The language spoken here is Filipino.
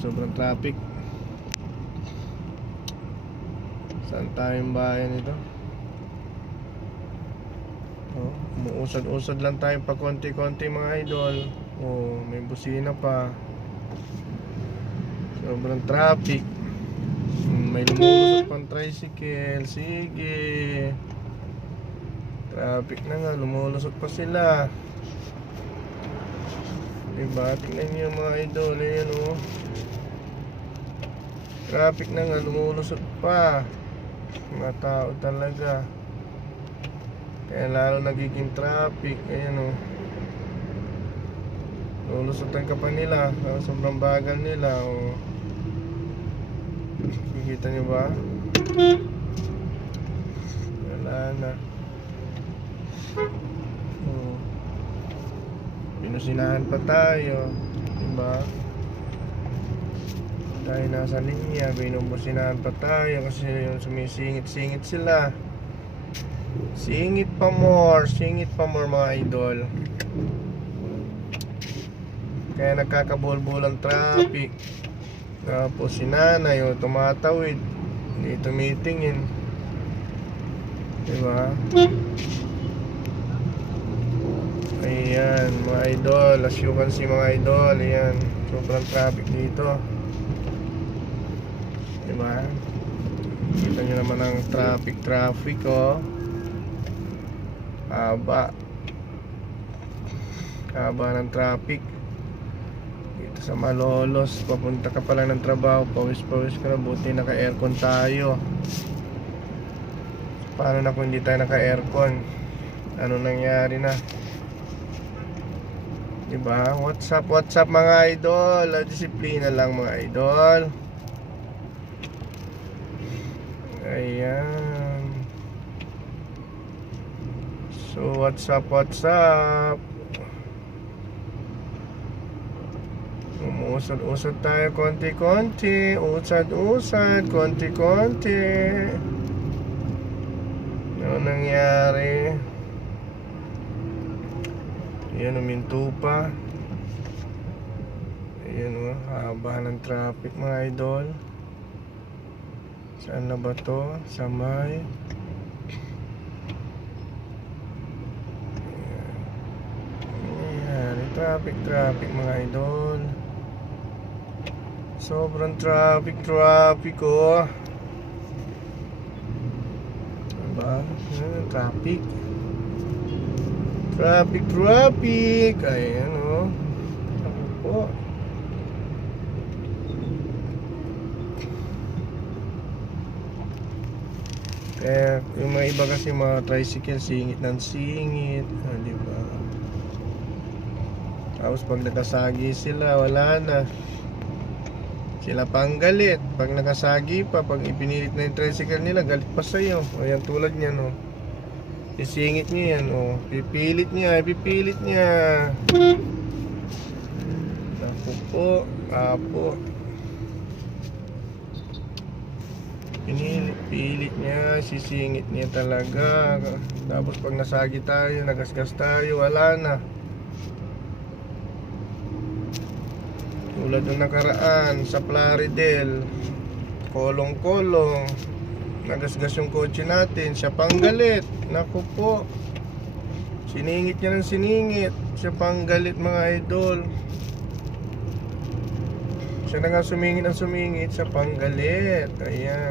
Sobrang traffic. Saan tayong bayan ito? Oh, umuusad-usad lang tayo pa konti-konti mga idol. Oh, may busina pa. Sobrang traffic. May lumulusot pang tricycle. Sige. Traffic na nga, lumulusot pa sila. Diba? Tingnan nyo mga idol. Ayan oh. Traffic na nga, lumulusot pa. Mga tao talaga. Kaya lalo nagiging traffic. Ayan oh. Lulusutan ka pa nila. Sobrang bagal nila oh. Kikita nyo ba? Wala na. Oh. Pinusinahan pa tayo. Diba? Tayo nasa linya. Binubusinahan pa tayo kasi yung sumisingit-singit sila. Singit pa more mga idol. Kaya nagkakabulbul ang traffic. Tapos si nanay o tumatawid, hindi tumitingin. Diba? Ayan mga idol, as you can see mga idol. Ayan, sobrang traffic dito. Diba? Kita nyo naman ang traffic oh. Haba ng traffic dito sa Malolos. Papunta ka pa lang ng trabaho, pawis-pawis ka na. Buti naka-aircon tayo. Paano na kung hindi tayo naka-aircon? Ano nangyari na? Diba? What's up mga idol? Disiplina lang mga idol. Ayan. So what's up? Umusad-usad tayo konti-konti. Usad-usad konti-konti. Ano nangyari? Ayan, uminto pa. Ayan oh, haba ng traffic mga idol. Saan na ba to? Sa may traffic mga idol. Sobrang traffic oh. Diba? Traffic. Ayan oh. Ako po. Kaya yung mga iba kasi mga tricycle singit ng singit. Diba? Tapos pag nakasagi sila, wala na. Sila pang galit. Pag nakasagi pa, pag ipinilit na yung tricycle nila, galit pa sa'yo. Ayan, tulad niya no. Isingit niya yan oh. Pipilit niya. Naku po, apo. Pilit niya, sisingit niya talaga. Tapos pag nasagi tayo, nagasgas tayo, wala na. Tulad ng nakaraan sa Plaridel, kolong-kolong, nagasgas yung kotse natin, siya pang galit. Naku po, siningit niya ng siningit, siya pang galit mga idol. Siya na nga sumingit, siya pang galit. Ayan.